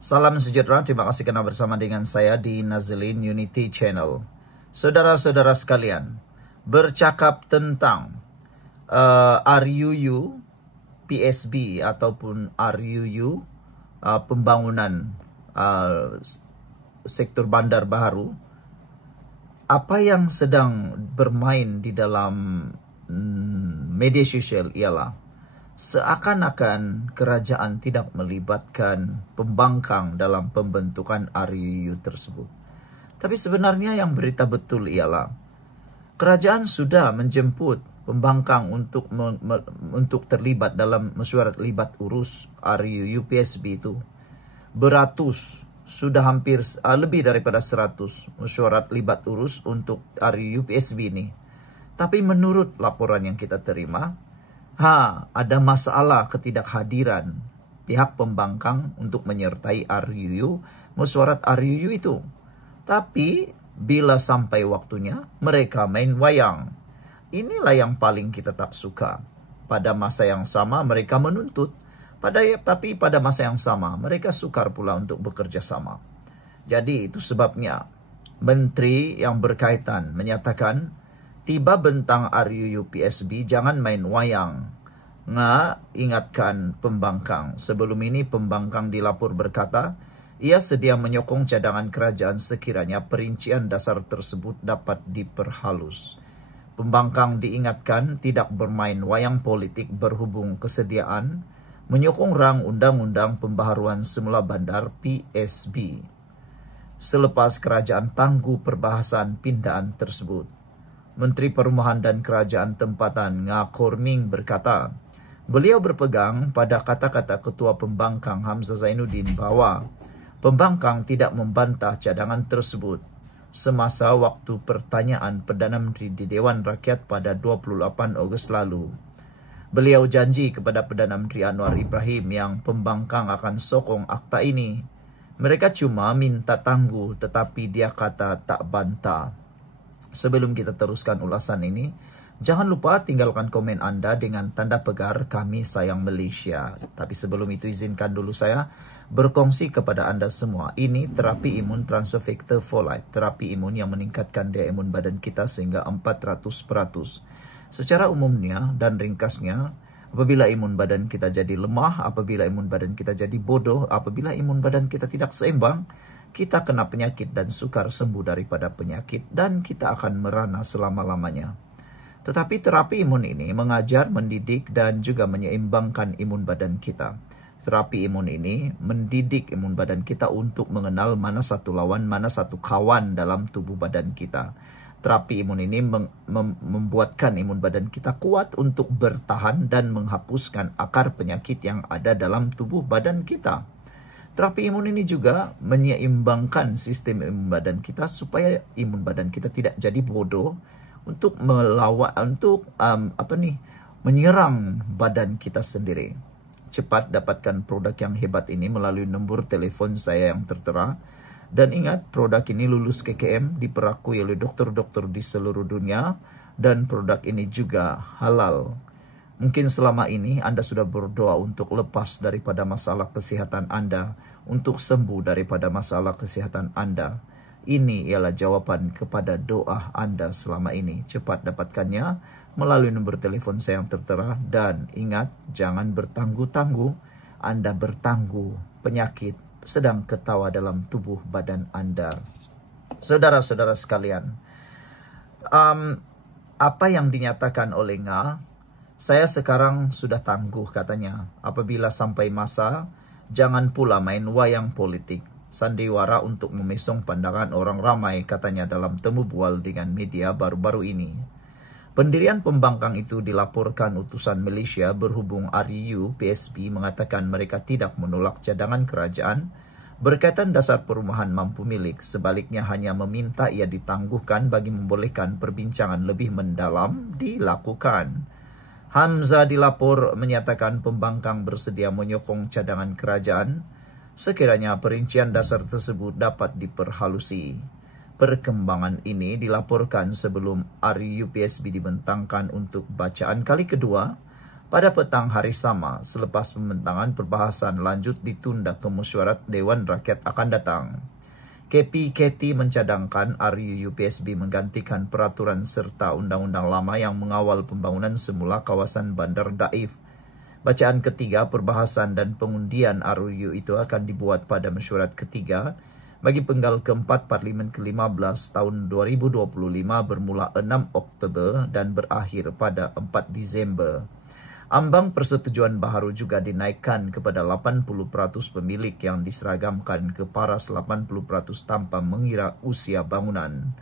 Salam sejahtera, terima kasih karena bersama dengan saya di Nazlin Unity Channel. Saudara-saudara sekalian, bercakap tentang RUU PSB ataupun RUU pembangunan sektor bandar baru, apa yang sedang bermain di dalam media sosial ialah seakan-akan kerajaan tidak melibatkan pembangkang dalam pembentukan RUU tersebut. Tapi sebenarnya yang berita betul ialah kerajaan sudah menjemput pembangkang untuk terlibat dalam mesyuarat libat urus RUU PSB itu. Beratus, sudah hampir lebih daripada 100 mesyuarat libat urus untuk RUU PSB ini. Tapi menurut laporan yang kita terima, ada masalah ketidakhadiran pihak pembangkang untuk menyertai RUU, mesyuarat RUU itu. Tapi bila sampai waktunya, mereka main wayang. Inilah yang paling kita tak suka. Pada masa yang sama mereka menuntut, tapi pada masa yang sama mereka sukar pula untuk bekerja sama. Jadi itu sebabnya menteri yang berkaitan menyatakan, tiba bentang RUU PSB jangan main wayang. Ingatkan pembangkang. Sebelum ini pembangkang dilapor berkata, ia sedia menyokong cadangan kerajaan sekiranya perincian dasar tersebut dapat diperhalus. Pembangkang diingatkan tidak bermain wayang politik berhubung kesediaan menyokong rang undang-undang pembaharuan semula bandar PSB. Selepas kerajaan tangguh perbahasan pindahan tersebut, Menteri Perumahan dan Kerajaan Tempatan Ngakorming berkata, beliau berpegang pada kata-kata Ketua Pembangkang Hamzah Zainuddin bahwa pembangkang tidak membantah cadangan tersebut semasa waktu pertanyaan Perdana Menteri di Dewan Rakyat pada 28 Ogos lalu. Beliau janji kepada Perdana Menteri Anwar Ibrahim yang pembangkang akan sokong akta ini. Mereka cuma minta tangguh, tetapi dia kata tak bantah. Sebelum kita teruskan ulasan ini, jangan lupa tinggalkan komen Anda dengan tanda pegar kami sayang Malaysia. Tapi sebelum itu izinkan dulu saya berkongsi kepada Anda semua. Ini terapi imun transfer factor folate. Terapi imun yang meningkatkan daya imun badan kita sehingga 400%. Secara umumnya dan ringkasnya, apabila imun badan kita jadi lemah, apabila imun badan kita jadi bodoh, apabila imun badan kita tidak seimbang, kita kena penyakit dan sukar sembuh daripada penyakit dan kita akan merana selama-lamanya. Tetapi terapi imun ini mengajar, mendidik dan juga menyeimbangkan imun badan kita. Terapi imun ini mendidik imun badan kita untuk mengenal mana satu lawan, mana satu kawan dalam tubuh badan kita. Terapi imun ini membuatkan imun badan kita kuat untuk bertahan dan menghapuskan akar penyakit yang ada dalam tubuh badan kita. Terapi imun ini juga menyeimbangkan sistem imun badan kita supaya imun badan kita tidak jadi bodoh untuk menyerang badan kita sendiri. Cepat dapatkan produk yang hebat ini melalui nombor telepon saya yang tertera. Dan ingat, produk ini lulus KKM, diperakui oleh dokter-dokter di seluruh dunia, dan produk ini juga halal. Mungkin selama ini Anda sudah berdoa untuk lepas daripada masalah kesehatan Anda, untuk sembuh daripada masalah kesehatan Anda. Ini ialah jawaban kepada doa Anda selama ini. Cepat dapatkannya melalui nombor telepon saya yang tertera. Dan ingat, jangan bertangguh-tangguh. Anda bertangguh penyakit sedang ketawa dalam tubuh badan Anda. Saudara-saudara sekalian, apa yang dinyatakan oleh saya sekarang sudah tangguh katanya. Apabila sampai masa, jangan pula main wayang politik. Sandiwara untuk memesong pandangan orang ramai, katanya dalam temu bual dengan media baru-baru ini. Pendirian pembangkang itu dilaporkan utusan Malaysia berhubung RUU PSB mengatakan mereka tidak menolak cadangan kerajaan berkaitan dasar perumahan mampu milik. Sebaliknya hanya meminta ia ditangguhkan bagi membolehkan perbincangan lebih mendalam dilakukan. Hamzah dilapor menyatakan pembangkang bersedia menyokong cadangan kerajaan sekiranya perincian dasar tersebut dapat diperhalusi. Perkembangan ini dilaporkan sebelum RUU PSB dibentangkan untuk bacaan kali kedua Pada petang hari sama, selepas pembentangan, perbahasan lanjut ditunda ke mesyuarat Dewan Rakyat akan datang. KPKT mencadangkan RUU PSB menggantikan peraturan serta undang-undang lama yang mengawal pembangunan semula kawasan Bandar Daif. Bacaan ketiga, perbahasan dan pengundian RUU itu akan dibuat pada mesyuarat ketiga bagi penggal keempat Parlimen ke-15 tahun 2025 bermula 6 Oktober dan berakhir pada 4 Disember. Ambang persetujuan baharu juga dinaikkan kepada 80% pemilik yang diseragamkan ke paras 80% tanpa mengira usia bangunan.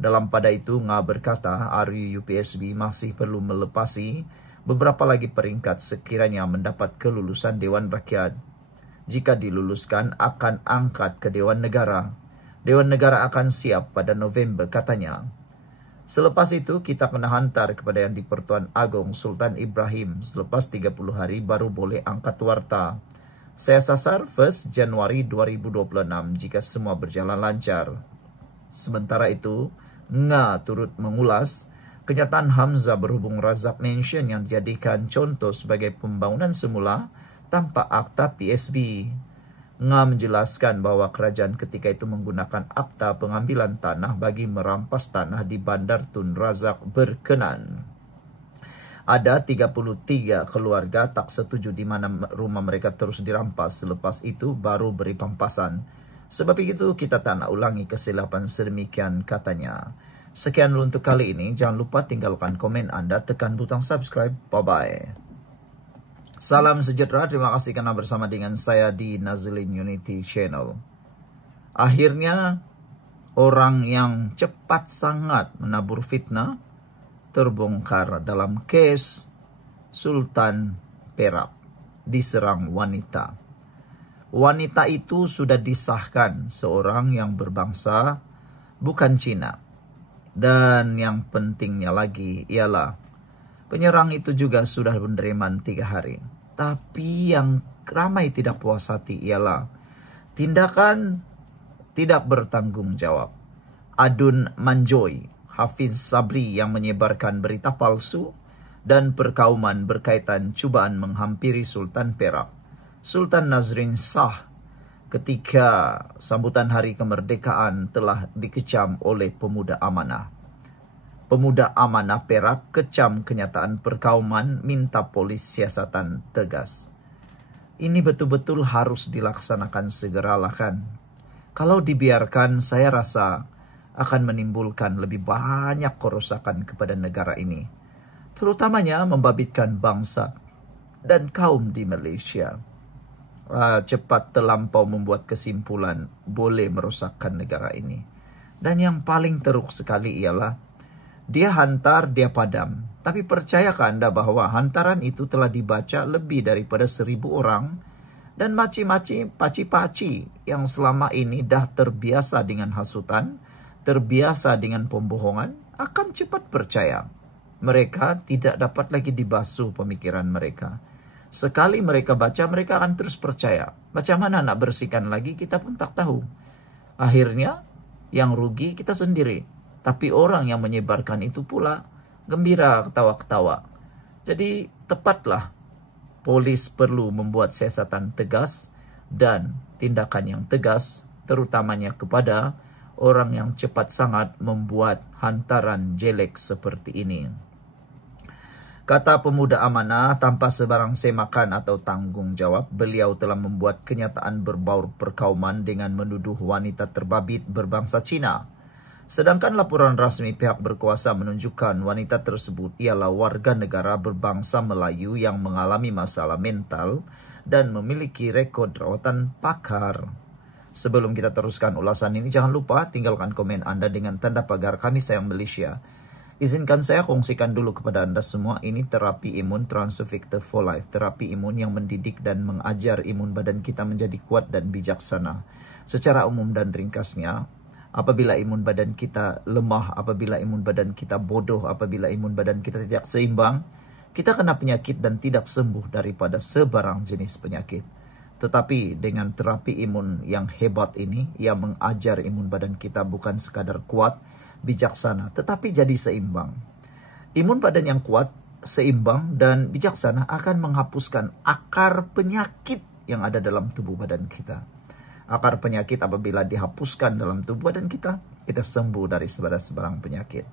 Dalam pada itu, Nga berkata RUU PSB masih perlu melepasi beberapa lagi peringkat sekiranya mendapat kelulusan Dewan Rakyat. Jika diluluskan, akan angkat ke Dewan Negara. Dewan Negara akan siap pada November, katanya. Selepas itu, kita kena hantar kepada Yang di-Pertuan Agong Sultan Ibrahim. Selepas 30 hari baru boleh angkat warta. Saya sasar 1 Januari 2026 jika semua berjalan lancar. Sementara itu, Nga turut mengulas kenyataan Hamzah berhubung Razak Mansion yang dijadikan contoh sebagai pembangunan semula tanpa akta PSB. Nga menjelaskan bahwa kerajaan ketika itu menggunakan akta pengambilan tanah bagi merampas tanah di Bandar Tun Razak berkenan. Ada 33 keluarga tak setuju di mana rumah mereka terus dirampas, selepas itu baru beri pampasan. Sebab itu kita tak nak ulangi kesilapan sedemikian, katanya. Sekian dulu untuk kali ini. Jangan lupa tinggalkan komen Anda, tekan butang subscribe. Bye-bye. Salam sejahtera, terima kasih karena bersama dengan saya di Nazlin Unity Channel. Akhirnya, orang yang cepat sangat menabur fitnah terbongkar dalam kes Sultan Perak diserang wanita. Wanita itu sudah disahkan seorang yang berbangsa bukan Cina. Dan yang pentingnya lagi ialah penyerang itu juga sudah menerima 3 hari. Tapi yang ramai tidak puas hati ialah tindakan tidak bertanggung jawab Adun Manjoy, Hafiz Sabri yang menyebarkan berita palsu dan perkauman berkaitan cubaan menghampiri Sultan Perak, Sultan Nazrin Shah, ketika sambutan hari kemerdekaan telah dikecam oleh pemuda amanah. Pemuda amanah Perak kecam kenyataan perkauman, minta polis siasatan tegas. Ini betul-betul harus dilaksanakan segeralah kan. Kalau dibiarkan, saya rasa akan menimbulkan lebih banyak kerusakan kepada negara ini. Terutamanya membabitkan bangsa dan kaum di Malaysia. Cepat terlampau membuat kesimpulan boleh merosakkan negara ini. Dan yang paling teruk sekali ialah dia hantar, dia padam. Tapi percayakah Anda bahwa hantaran itu telah dibaca lebih daripada 1.000 orang dan maci-maci, paci-paci yang selama ini dah terbiasa dengan hasutan, terbiasa dengan pembohongan, akan cepat percaya. Mereka tidak dapat lagi dibasuh pemikiran mereka. Sekali mereka baca, mereka akan terus percaya. Macam mana nak bersihkan lagi, kita pun tak tahu. Akhirnya, yang rugi kita sendiri. Tapi orang yang menyebarkan itu pula gembira ketawa-ketawa. Jadi tepatlah polis perlu membuat siasatan tegas dan tindakan yang tegas, terutamanya kepada orang yang cepat sangat membuat hantaran jelek seperti ini. Kata pemuda amanah, tanpa sebarang semakan atau tanggung jawab, beliau telah membuat kenyataan berbau perkauman dengan menuduh wanita terbabit berbangsa Cina. Sedangkan laporan rasmi pihak berkuasa menunjukkan wanita tersebut ialah warga negara berbangsa Melayu yang mengalami masalah mental dan memiliki rekod rawatan pakar. Sebelum kita teruskan ulasan ini, jangan lupa tinggalkan komen Anda dengan tanda pagar Kami Sayang Malaysia. Izinkan saya kongsikan dulu kepada Anda semua, ini terapi imun Transovictor for Life. Terapi imun yang mendidik dan mengajar imun badan kita menjadi kuat dan bijaksana. Secara umum dan ringkasnya, apabila imun badan kita lemah, apabila imun badan kita bodoh, apabila imun badan kita tidak seimbang, kita kena penyakit dan tidak sembuh daripada sebarang jenis penyakit. Tetapi dengan terapi imun yang hebat ini, ia mengajar imun badan kita bukan sekadar kuat, bijaksana, tetapi jadi seimbang. Imun badan yang kuat seimbang dan bijaksana akan menghapuskan akar penyakit yang ada dalam tubuh badan kita. Akar penyakit apabila dihapuskan dalam tubuh badan kita, kita sembuh dari sebarang penyakit.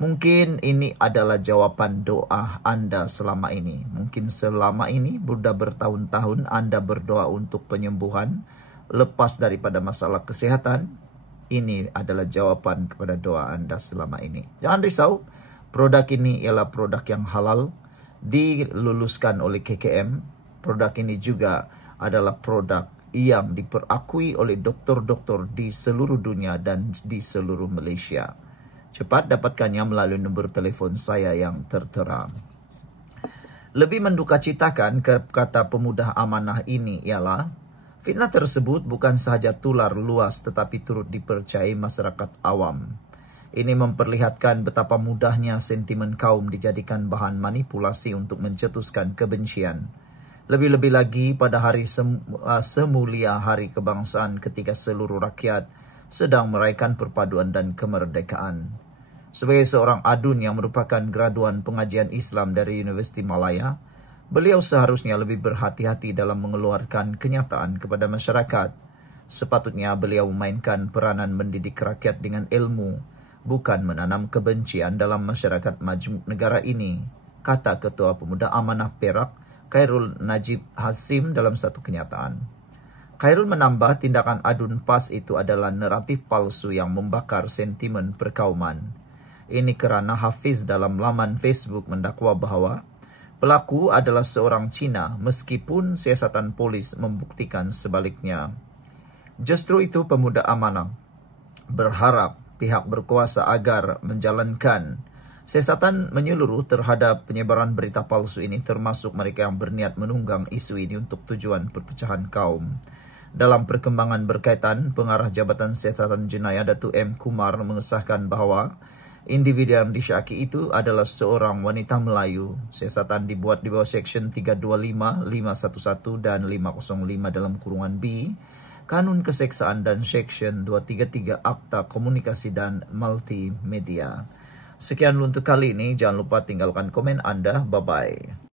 Mungkin ini adalah jawaban doa Anda selama ini. Mungkin selama ini, sudah bertahun-tahun Anda berdoa untuk penyembuhan, lepas daripada masalah kesehatan. Ini adalah jawaban kepada doa Anda selama ini. Jangan risau, produk ini ialah produk yang halal, diluluskan oleh KKM. Produk ini juga adalah produk yang diperakui oleh dokter-dokter di seluruh dunia dan di seluruh Malaysia. Cepat dapatkannya melalui nombor telefon saya yang tertera. Lebih mendukacitakan kata pemuda amanah ini ialah, fitnah tersebut bukan sahaja tular luas tetapi turut dipercayai masyarakat awam. Ini memperlihatkan betapa mudahnya sentimen kaum dijadikan bahan manipulasi untuk mencetuskan kebencian. Lebih-lebih lagi pada hari semulia Hari Kebangsaan ketika seluruh rakyat sedang merayakan perpaduan dan kemerdekaan. Sebagai seorang adun yang merupakan graduan pengajian Islam dari Universiti Malaya, beliau seharusnya lebih berhati-hati dalam mengeluarkan kenyataan kepada masyarakat. Sepatutnya beliau memainkan peranan mendidik rakyat dengan ilmu, bukan menanam kebencian dalam masyarakat majmuk negara ini, kata Ketua Pemuda Amanah Perak, Khairul Najib Hasim dalam satu kenyataan. Khairul menambah tindakan adun PAS itu adalah naratif palsu yang membakar sentimen perkauman. Ini kerana Hafiz dalam laman Facebook mendakwa bahawa pelaku adalah seorang Cina meskipun siasatan polis membuktikan sebaliknya. Justru itu pemuda amanah berharap pihak berkuasa agar menjalankan siasatan menyeluruh terhadap penyebaran berita palsu ini, termasuk mereka yang berniat menunggang isu ini untuk tujuan perpecahan kaum. Dalam perkembangan berkaitan, Pengarah Jabatan Siasatan Jenayah Datuk M. Kumar mengesahkan bahawa individu yang disyaki itu adalah seorang wanita Melayu. Siasatan dibuat di bawah Seksyen 325, 511 dan 505 dalam kurungan B, Kanun Keseksaan dan Seksyen 233 Akta Komunikasi dan Multimedia. Sekian untuk kali ini. Jangan lupa tinggalkan komen Anda. Bye-bye.